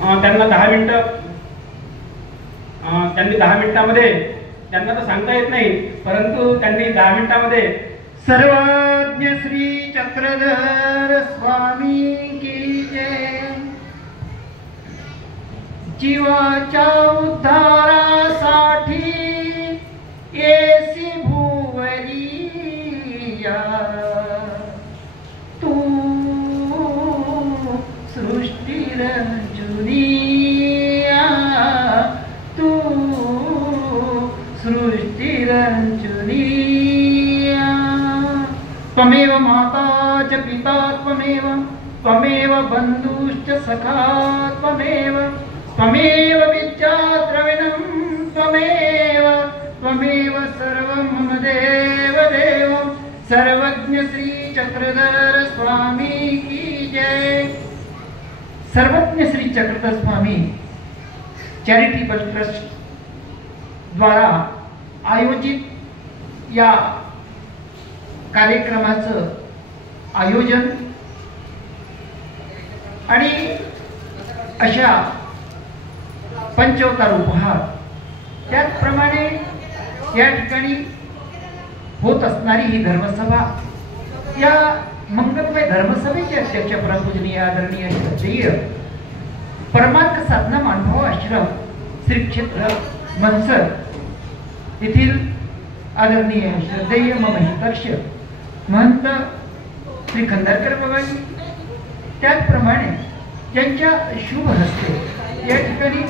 त्यांना 10 मिनिटं त्यांनी 10 मिनिटांमध्ये त्यांना तर सांगता येत नाही, परंतु त्यांनी 10 मिनिटांमध्ये सर्वज्ञ श्री चक्रधर स्वामी की जय, जीवाच्या उद्धारासाठी येसी भुवरिया, तू सृष्टी रंजुनिया, तू सृष्टी रंजुनिया, त्वमेव माता च पिता त्वमेव, त्वमेव बन्धुश्च सखा त्वमेव, त्वमेव विद्या द्रविणं त्वमेव, त्वमेव सर्वं मम देव देव। सर्वज्ञ श्री चक्रधर स्वामी की जय। सर्वज्ञ श्री चक्रधर स्वामी चॅरिटेबल ट्रस्ट द्वारा आयोजित या कार्यक्रमाचं आयोजन आणि अशा पंचअवतार उपहार, त्याचप्रमाणे या ठिकाणी होत असणारी ही धर्मसभा, या मंगलमय धर्मसभेचे अध्यक्ष परमपूजनीय आदरणीय श्रद्धेय परमार्थ साधना मानभाव आश्रम श्री क्षेत्र मनसर येथील आदरणीय श्रद्धेय मम हितक्ष महंत श्री खंदारकर बाबाजी, त्याचप्रमाणे ज्यांच्या शुभ हस्ते या ठिकाणी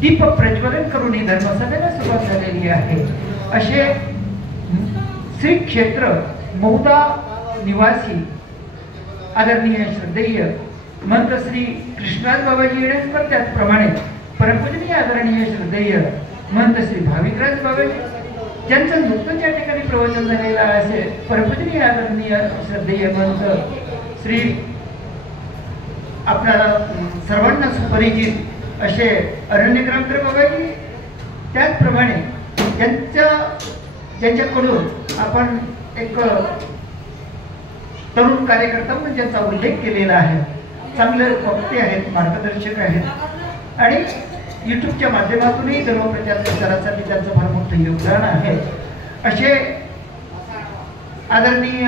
दीप प्रज्वलन करून ही धर्मसभेला सुरुवात झालेली आहे, असे श्री क्षेत्र मौदा निवासी आदरणीय श्रद्धेय महंत श्री कृष्णराज बाबाजी येणेकर, त्याचप्रमाणे परमपूजनीय आदरणीय श्रद्धेय महंत श्री भाविकराज बाबाजी, ज्यांचं नुकतंच या ठिकाणी प्रवचन झालेलं असे परमपूजनीय आदरणीय श्रद्धेय महंत श्री आपल्याला सर्वांना सुपरिचित असे अरण्यग्रामकर बाबाजी, त्याचप्रमाणे ज्यांच्याकडून आपण एक तरुण कार्यकर्ता म्हणून ज्यांचा उल्लेख केलेला आहे, चांगले वक्ते आहेत, मार्गदर्शक आहेत आणि यूट्यूबच्या माध्यमातूनही धर्मप्रचार प्रचारासाठी त्यांचं फार मोठं योगदान आहे, असे आदरणीय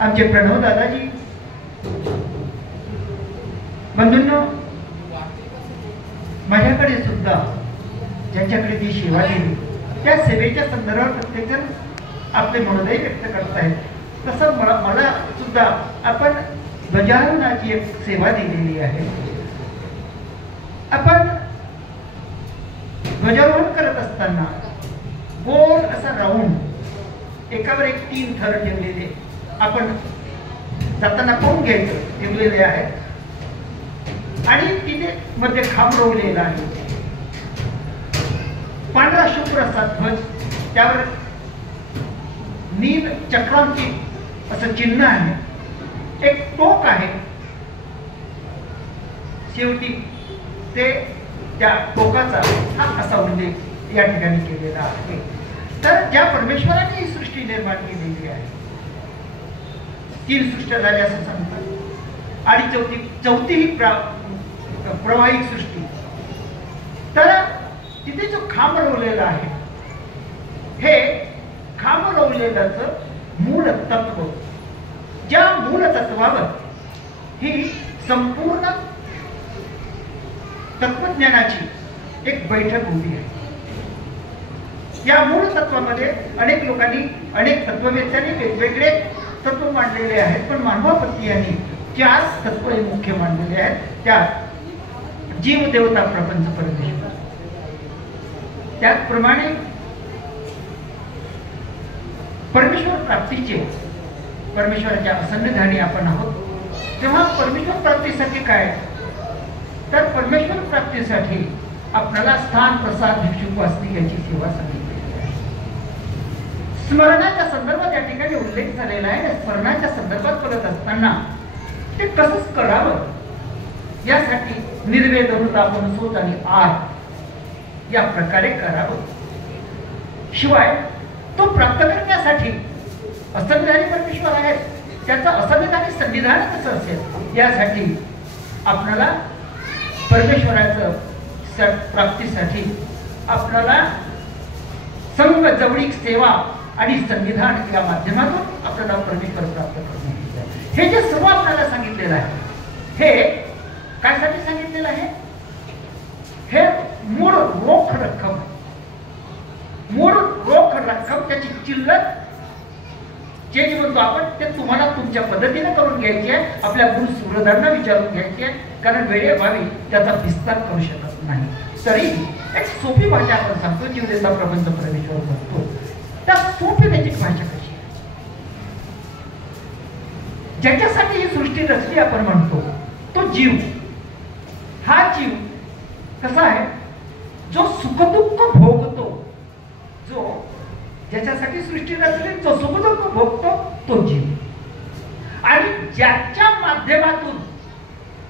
आमचे प्रणव दादाजी। बंधूंनो, माझ्याकडे सुद्धा ज्यांच्याकडे ती सेवा दिली त्या सेवेच्या संदर्भात प्रत्येकजण आपले मनोदय व्यक्त करतायत, तसं मला सुद्धा आपण ध्वजारोहणाची एक सेवा दिलेली आहे। आपण ध्वजारोहण करत असताना गोल असा राऊंड एकावर एक 3 थर ठेवलेले आपण जाताना पाहून घ्यायचं ठेवलेले आहेत आणि तिथे मध्ये खांब रोवलेला आहे, पांढरा शुभ्र असा ध्वज, त्यावर नील चक्रांकित असं चिन्ह आहे, एक टोक आहे, शेवटी ते त्या टोकाचा हा असा उल्लेख या ठिकाणी केलेला आहे। तर ज्या परमेश्वराने ही सृष्टी निर्माण केलेली आहे, 3 सृष्टी झाल्या असं सांगतात आणि चौथी ही प्रवाहिक सृष्टी, तर तिथे जो खांब रोवलेला आहे, हे खांब रोवलेल्याचं मूळ तत्व, ज्या मूळ तत्वावर ही संपूर्ण तत्वज्ञानाची एक बैठक उभी आहे। या मूळ तत्वामध्ये अनेक लोकांनी, अनेक तत्ववेत्यांनी वेगवेगळे तत्व मांडलेले आहेत, पण मानवापत्ती यांनी 4 तत्व मुख्य मांडलेले आहेत, त्यात जीव, देवता, प्रपंच, परमेश्वर। त्याचप्रमाणे परमेश्वर प्राप्तीचे, परमेश्वराच्या असन्निधानी आपण आहोत, तेव्हा परमेश्वर प्राप्तीसाठी काय, तर परमेश्वर प्राप्तीसाठी आपल्याला स्थान, प्रसाद, भिक्षुकवासनी याची सेवा सांगितलेली आहे। स्मरणाच्या संदर्भात या ठिकाणी उल्लेख झालेला आहे। स्मरणाच्या संदर्भात बोलत असताना ते कसं करावं यासाठी निर्वेद, अनुतापन, सोच आणि आर या प्रकारे करावं। शिवाय तो प्राप्त करण्यासाठी असंविधानी परमेश्वर आहे, त्याचं असंविधानी संविधान कसं असेल यासाठी आपल्याला परमेश्वराचं प्राप्तीसाठी आपल्याला संघ जवळीक सेवा आणि संविधान या माध्यमातून आपल्याला परमेश्वर प्राप्त करून हे जे सर्व आपल्याला सांगितलेलं आहे, हे कायसाठी सांगितलेलं आहे? हे मूळ रोख रक्कम, मूळ रोख रक्कम, त्याची चिल्लर जे म्हणतो आपण ते तुम्हाला तुमच्या पद्धतीने करून घ्यायची आहे, आपल्या गुरु सुहृदांना विचारून घ्यायची आहे, कारण वेळेअभावी त्याचा विस्तार करू शकत नाही. तरी एक सोपी भाषा आपण सांगतो, जीवदेता प्रबंध परमेश्वर म्हणतो, त्या सोपी त्याची भाषा कशी आहे? ज्याच्यासाठी ही सृष्टी रचली आपण म्हणतो तो जीव. हा जीव कसा आहे? जो सुखदुःख भोगतो, जो ज्याच्यासाठी सृष्टी रचली, जो सुखदुःख भोगतो तो जीव. आणि ज्याच्या माध्यमातून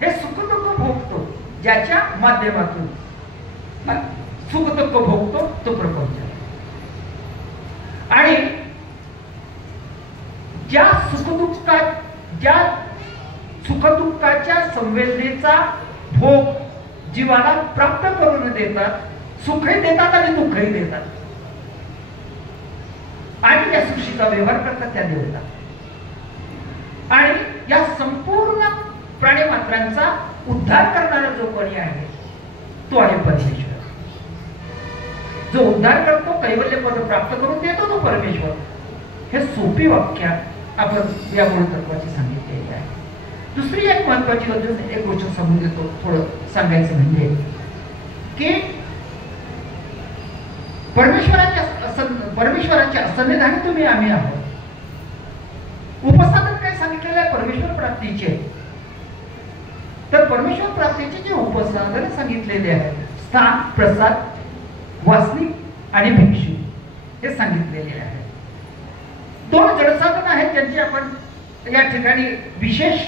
हे सुखदुःख भोगतो, ज्याच्या माध्यमातून सुखदुःख भोगतो तो प्रपंच. आणि ज्या सुखदुःखाच्या संवेदनेचा भोग जीवाला प्राप्त करून देतात, सुखही देतात आणि दुःखही देतात, आणि या सृष्टीचा व्यवहार करतात त्या देवता. आणि या संपूर्ण प्राणीमात्रांचा उद्धार करणारा जो कोणी आहे तो आहे परमेश्वर. जो उद्धार करतो, कैवल्य पद प्राप्त करून देतो तो परमेश्वर. हे सोपी वाक्यात आपण या मूळ तत्वाची सांगितलेली आहे. दुसरी एक महत्वाची एक गोष्ट सांगून देतो, थोडं सांगायचं म्हणजे की परमेश्वराच्या सन्निधानी तुम्ही आम्ही आहोत. उपसाधन काय सांगितलेलं आहे परमेश्वर प्राप्तीचे? तर परमेश्वर प्राप्तीचे जे उपसाधन सांगितलेले आहेत, स्थान, प्रसाद, वासनिक आणि भिक्षू, हे सांगितलेले आहे. दोन जडसाधन आहेत ज्यांची आपण या ठिकाणी विशेष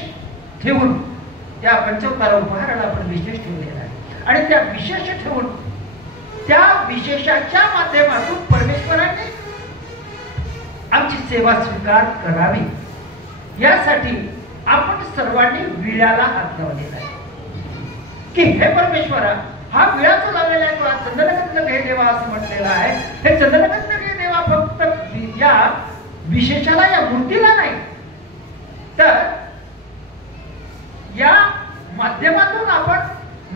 ठेवून त्या पंचवतारा उपहाराला आपण विशेष ठेवलेला आहे. आणि त्या विशेष ठेवून त्या विशेषाच्या माध्यमातून परमेश्वराने आमची सेवा स्वीकार करावी यासाठी आपण सर्वांनी विळ्याला हात लावलेला आहे. की हे परमेश्वरा, हा विळा जो लावलेला आहे तो चंदनगंध घे देवा असं म्हटलेला आहे. हे चंदनगंध घे देवा फक्त या विशेषाला, या मूर्तीला नाही, तर या माध्यमातून आपण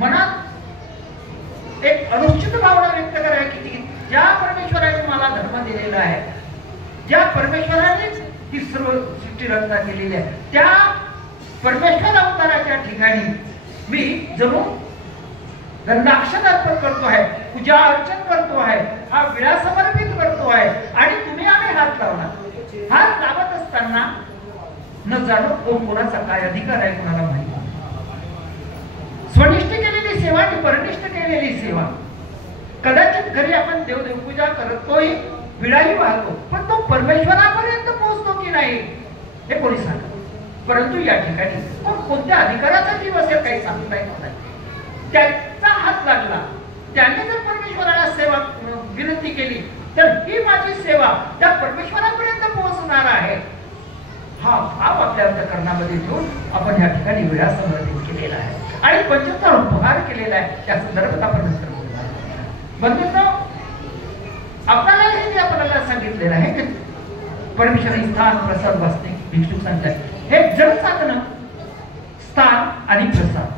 मनात एक अनुचित भावना व्यक्त करायची की ज्या परमेश्वराने मला धर्म दिलेला आहे, ज्या परमेश्वराने ही सर्व सृष्टी रचना केलेली आहे, त्या परमेश्वर अवताराच्या ठिकाणी मी जणू दंडाक्षर अर्पण करतो आहे, पूजा अर्चन करतो आहे, हा विळा समर्पित करतो आहे. आणि तुम्ही आम्ही हात लावला. हात लावत असताना न जाणो कोण कोणाचा काय अधिकार आहे कोणाला माहिती. स्वनिष्ठ केलेली सेवा आणि परनिष्ठ केलेली सेवा, कदाचित घरी आपण देवपूजा करतोय, विळाही वाहतो, पण तो परमेश्वरापर्यंत पोहोचतो की नाही हे कोणी सांगत. परंतु या ठिकाणी कोणत्या अधिकारासाठी असेल काही सांगता येत नाही. त्याचा हात लागला, त्याने जर परमेश्वराला सेवा विनंती केली तर ही माझी सेवा त्या परमेश्वरापर्यंत पोहोचणार आहे. हा भाव आपल्या अंतःकरणामध्ये ठेवून आपण या ठिकाणी विळा समर्पित केलेला आहे आणि पंचवतार उपहार केलेला आहे. त्या संदर्भात आपण नंतर बोलणार. बंधूंनो, आपल्याला हे जे आपल्याला सांगितलेलं आहे की परमेश्वरी स्थान, प्रसाद, वासनिक, भिक्षुक सांगतात, हे जड साधन, स्थान आणि प्रसाद.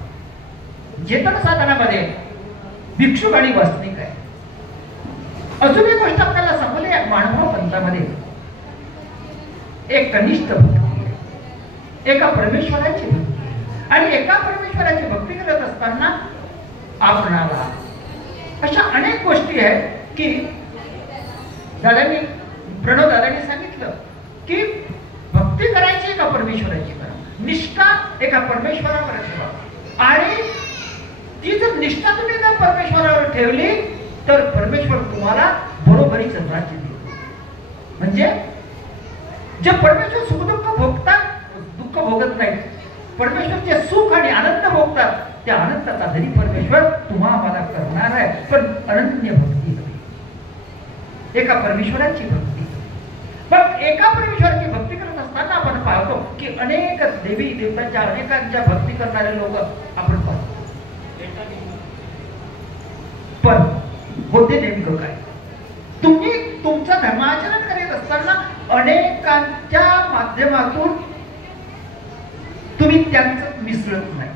चेतन साधनामध्ये भिक्षुक आणि वासनिक आहे. अजून एक गोष्ट आपल्याला सांगली, मानव पंथामध्ये एक कनिष्ठ भक्ती आहे, एका परमेश्वराची भक्ती, आणि एका परमेश्वराची भक्ती करत असताना आपणाला अशा अनेक गोष्टी आहेत की दादांनी, प्रणव दादांनी सांगितलं की भक्ती करायची एका परमेश्वराची करा, निष्ठा एका परमेश्वरावर ठेवा. आणि ती जर निष्ठा तुम्ही जर परमेश्वरावर ठेवली तर परमेश्वर तुम्हाला बरोबरीच राज्य देतो. म्हणजे जे परमेश्वर सुख दुःख भोगतात, दुःख भोगत नाही, परमेश्वर जे सुख आणि आनंद भोगतात त्या आनंदाचा धनी परमेश्वर तुम्हाला करणार आहे. पण अनन्य भक्ती हवी, एका परमेश्वराची भक्ती. पण एका परमेश्वराची भक्ती करत असताना आपण पाहतो की अनेक देवी देवतांच्या अनेकांच्या भक्ती करणारे लोक आपण पाहतो. पण होते नेमकं काय? तुम्ही तुमचं धर्माचरण करीत असताना अनेकांच्या माध्यमातून तुम्ही त्यांचं मिसळत नाही,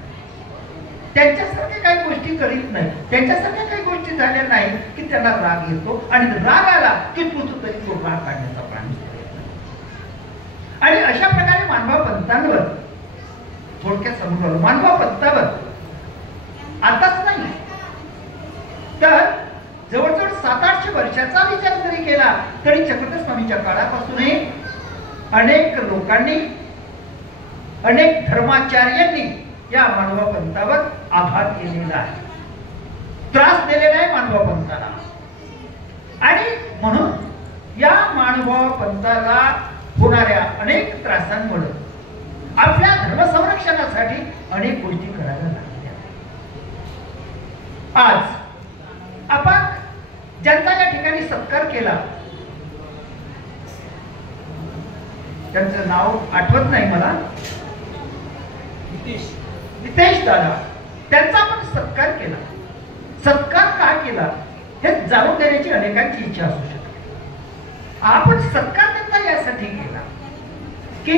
त्यांच्यासारख्या काही गोष्टी करीत नाही, त्यांच्यासारख्या काही गोष्टी झाल्या नाही की त्यांना राग येतो आणि राग आला की कुठं तरी तो राग काढण्याचा प्रयत्न करतो. आणि अशा प्रकारे मानवा पंथांवर, थोडक्यात समजून मानवा पंथावर आताच नाही तर जवळजवळ 700-800 वर्षाचा विचार जरी केला तरी चक्रधर स्वामीच्या काळापासूनही अनेक लोकांनी, अनेक धर्माचार्यांनी या मानवा पंथावर आघात केलेला आहे, त्रास दिलेला आहे मानवा पंथाला. आणि म्हणून या मानवा पंथाला होणाऱ्या अनेक त्रासांमुळे आपल्या धर्म संरक्षणासाठी अनेक गोष्टी कराव्या लागल्या. आज आपण ज्यांचा या ठिकाणी सत्कार केला, त्यांचं नाव आठवत नाही मला, नितेश दादा, त्यांचा आपण सत्कार केला. सत्कार का केला हे जाणून देण्याची अनेकांची इच्छा असू शकते. आपण सत्कार त्यांचा यासाठी केला की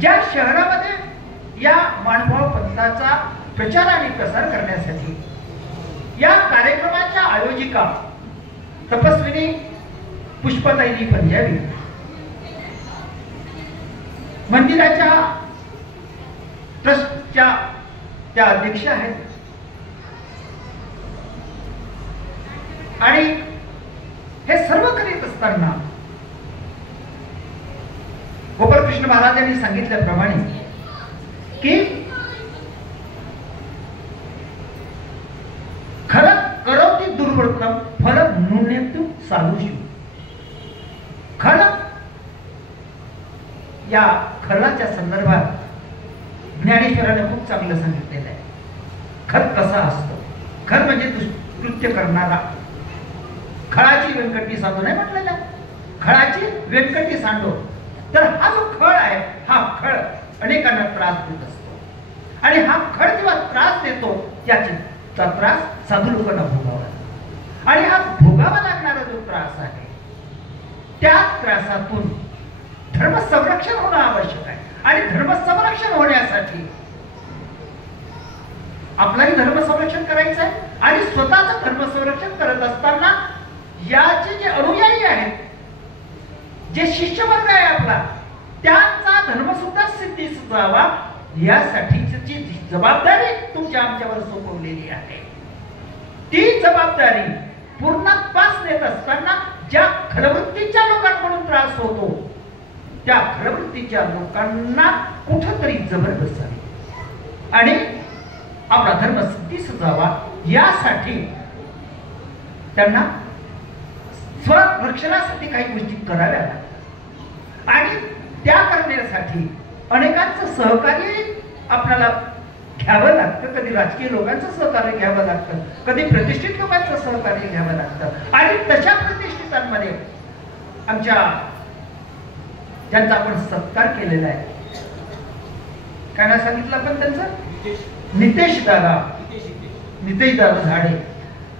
ज्या शहरामध्ये या मानभाव पंथाचा प्रचार आणि प्रसार करण्यासाठी या कार्यक्रमाच्या आयोजिका तपस्विनी पुष्पताईनी पंजाबी, मंदिराच्या ट्रस्टच्या त्या अध्यक्ष आहेत आणि हे सर्व करीत असताना गोपालकृष्ण महाराजांनी सांगितल्याप्रमाणे की खरं करोति दुर्वर्तम फल न्यूनतम साधुषु. खरं या खराच्या संदर्भात ज्ञानेश्वराने खूप चांगलं सांगितलेलं आहे. खर कसा असतो? खर म्हणजे दुष्कृत्य करणारा. खळाची व्यंकटी सांडो नाही म्हटलेलं आहे, खळाची व्यंकटी सांडो. तर हा जो खळ आहे हा खळ अनेकांना त्रास देत असतो आणि हा खळ जेव्हा त्रास देतो त्याचा त्रास साधू लोकांना भोगावा लागतो आणि हा भोगावा लागणारा जो त्रास आहे त्या त्रासातून धर्म संरक्षण होणं आवश्यक आहे. आणि धर्म संरक्षण होण्यासाठी आपलाही धर्म संरक्षण करायचं आहे आणि स्वतःचं धर्म संरक्षण करत असताना याचे जे अनुयायी आहेत, जे शिष्यवर्ग आहे आपला, त्यांचा धर्म सुद्धा सिद्धीस जावा यासाठीची जबाबदारी तुमच्या आमच्यावर सोपवलेली आहे. ती जबाबदारी पूर्णत्वास नेत असताना ज्या खलवृत्तीच्या लोकांकडून त्रास होतो त्या खलवृत्तीच्या लोकांना कुठंतरी जबर बसावी आणि आपला धर्म सिद्धीस जावा यासाठी त्यांना स्वरक्षणासाठी काही गोष्टी कराव्या लागतात आणि त्या करण्यासाठी अनेकांचं सहकार्य आपल्याला घ्यावं लागतं. कधी राजकीय लोकांचं सहकार्य घ्यावं लागतं, कधी प्रतिष्ठित लोकांचं सहकार्य घ्यावं लागतं. आणि तशा प्रतिष्ठितांमध्ये आमच्या ज्यांचा आपण सत्कार केलेला आहे, काय नाव सांगितलं आपण त्यांचं? नितेश दादा झाडे.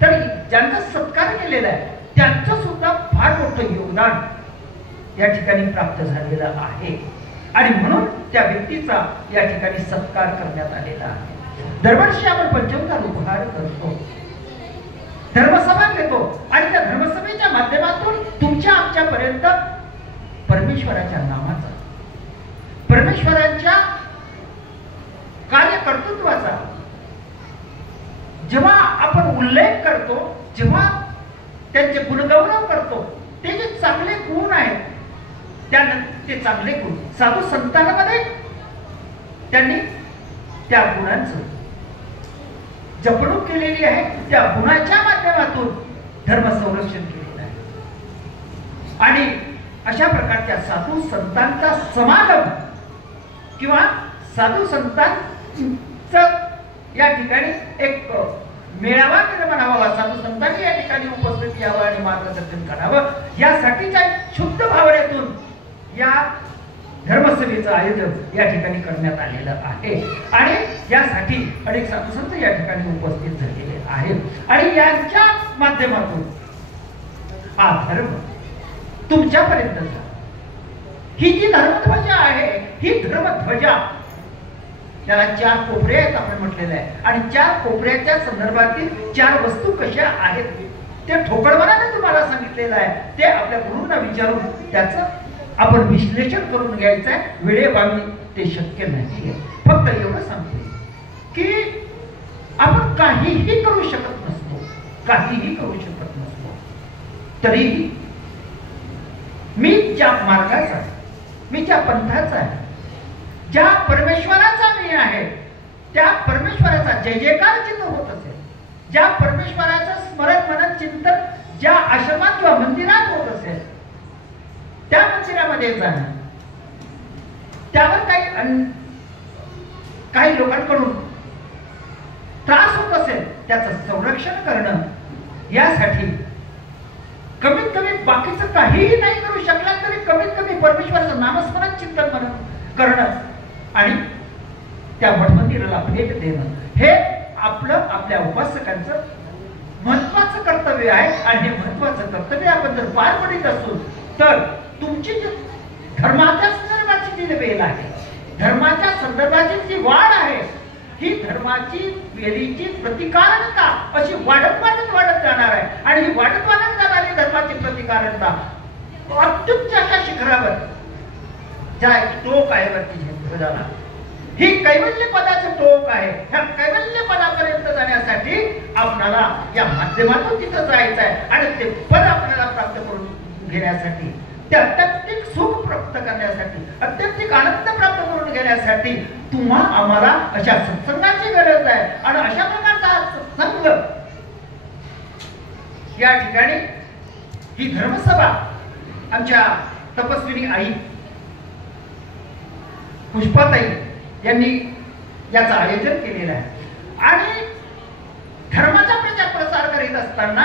तर ज्यांचा सत्कार केलेला आहे त्यांचं सुद्धा फार मोठं योगदान या ठिकाणी प्राप्त झालेलं आहे आणि म्हणून त्या व्यक्तीचा या ठिकाणी सत्कार करण्यात आलेला आहे. दरवर्षी आपण पंचोपचार उपहार करतो, धर्मसभा घेतो आणि त्या धर्मसभेच्या माध्यमातून तुमच्या आमच्यापर्यंत परमेश्वराच्या नामाचा, परमेश्वराच्या कार्यकर्तृत्वाचा जेव्हा आपण उल्लेख करतो, जेव्हा त्यांचे गुणगौरव करतो, ते जे चांगले गुण आहेत ते चांगले गुण साधू संतांमध्ये त्यांनी त्या गुणांचं जपणूक केलेली आहे. त्या गुणाच्या माध्यमातून धर्म संरक्षण केलेलं आहे आणि अशा प्रकारच्या साधू संतांचा समागम किंवा साधू संतांचं या ठिकाणी एक मेळावा निर्माण व्हावा, साधू संतांनी या ठिकाणी उपस्थित यावं आणि मार्गदर्शन करावं यासाठीच्या शुद्ध भावनेतून या धर्मसभेचं आयोजन या ठिकाणी करण्यात आलेलं आहे आणि यासाठी अनेक साधुसंत या ठिकाणी उपस्थित झालेले आहेत आणि यांच्या माध्यमातून हा धर्म तुमच्यापर्यंत ही जी धर्मध्वजा आहे ही धर्मध्वजा त्याला 4 कोपरे आहेत आपण म्हटलेलं आहे आणि 4 कोपऱ्याच्या संदर्भातील 4 वस्तू कशा आहेत ते ठोकळवाने तुम्हाला सांगितलेलं आहे ते आपल्या गुरूंना विचारून त्याचं आपण विश्लेषण करून घ्यायचं आहे वेळेबावी ते शक्य नाही फक्त एवढं सांगतो की आपण काहीही करू शकत नसतो तरीही मी ज्या मार्गाचा मी ज्या पंथाचा आहे ज्या परमेश्वराचा मी आहे त्या परमेश्वराचा जय जयकार जिथं होत असेल ज्या परमेश्वराचं स्मरण मनन चिंतन ज्या आश्रमात किंवा मंदिरात होत असेल त्या मंदिरामध्ये जाणं त्यावर काही लोकांकडून त्रास होत असेल त्याचं संरक्षण करणं यासाठी कमीत कमी बाकीचं काहीही नाही करू शकला तरी कमीत कमी परमेश्वराचं नामस्मरण चिंतन करणं आणि त्या मठमंदिराला भेट देणं हे आपलं आपल्या उपासकांचं महत्वाचं कर्तव्य आहे आणि हे महत्वाचं कर्तव्य आपण जर पार पडित असू तर तुमची जी धर्माच्या संदर्भाची जी वेल आहे धर्माच्या संदर्भाची जी वाढ आहे ही धर्माची वेलीची प्रतिकारकता अशी वाढत जाणार आहे आणि ही वाढत जाणारी धर्माची प्रतिकारकता अत्युच्च अशा शिखरावर ज्या टोक आहे वरती ध्वजाला ही कैवल्य पदाचं टोक आहे ह्या कैवल्य पदापर्यंत जाण्यासाठी आपल्याला या माध्यमातून तिथं जायचं आहे आणि ते पद आपल्याला प्राप्त करून घेण्यासाठी ते अत्यंतिक सुख प्राप्त करण्यासाठी अत्यंतिक आनंद प्राप्त करून घेण्यासाठी तुम्हा आम्हाला अशा सत्संगाची गरज आहे आणि अशा प्रकारचा सत्संग या ठिकाणी ही धर्मसभा आमच्या तपस्विनी आई पुष्पाताई यांनी याचं आयोजन केलेलं आहे आणि धर्माचा प्रचार प्रसार करीत असताना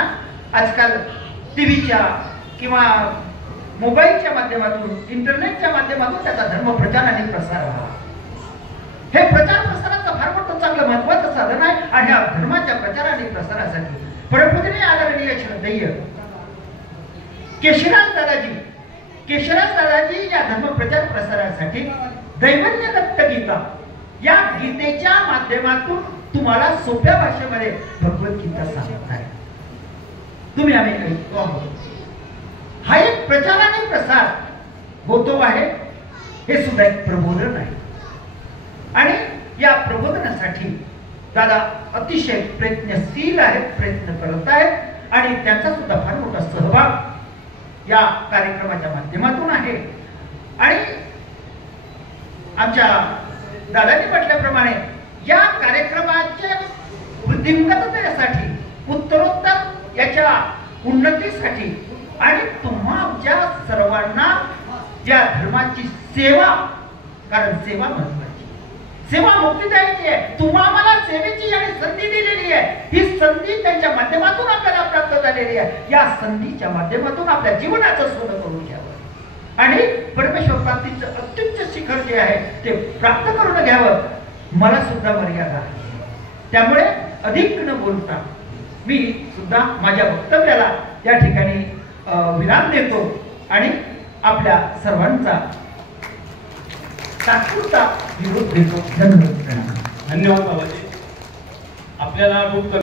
आजकाल टीव्हीच्या किंवा मोबाईलच्या माध्यमातून इंटरनेटच्या माध्यमातून त्याचा धर्म प्रचार आणि प्रसार व्हावा हे प्रचार प्रसाराचं फार मोठं चांगलं महत्वाचं साधन आहे आणि या धर्माच्या प्रचार आणि प्रसारासाठी परमपूजनीय आदरणीय श्रद्धेय केशराज दादाजी या धर्म प्रचार प्रसारासाठी दैवन्य दत्त गीता या गीतेच्या माध्यमातून तुम्हाला सोप्या भाषेमध्ये भगवद्गीता सांगत आहे तुम्ही आम्ही ऐकतो आहोत हा एक प्रचार आणि प्रसार होतो आहे हे सुद्धा एक प्रबोधन आहे आणि या प्रबोधनासाठी दादा अतिशय प्रयत्नशील आहेत प्रयत्न करत आहेत आणि त्यांचा सुद्धा फार मोठा सहभाग या कार्यक्रमाच्या माध्यमातून आहे आणि आमच्या दादांनी म्हटल्याप्रमाणे या कार्यक्रमाच्या वृद्धिंगततेसाठी उत्तरोत्तर याच्या उन्नतीसाठी आणि तुम्हा आमच्या सर्वांना या धर्माची सेवा कारण सेवा महत्वाची सेवा मुक्तीदायीची आहे तुम्हा आम्हाला सेवेची आणि संधी दिलेली आहे ही संधी त्यांच्या माध्यमातून आपल्याला प्राप्त झालेली आहे या संधीच्या माध्यमातून आपल्या जीवनाचं सोनं करून घ्यावं आणि परमेश्वर प्राप्तीचं अत्युच्च शिखर जे आहे ते प्राप्त करून घ्यावं मला सुद्धा मर्यादा आहे त्यामुळे अधिक न बोलता मी सुद्धा माझ्या वक्तव्याला या ठिकाणी विराम देतो आणि आपल्या सर्वांचा तात्पुरता विरोध देतो धन्यवाद बाबाजी आपल्याला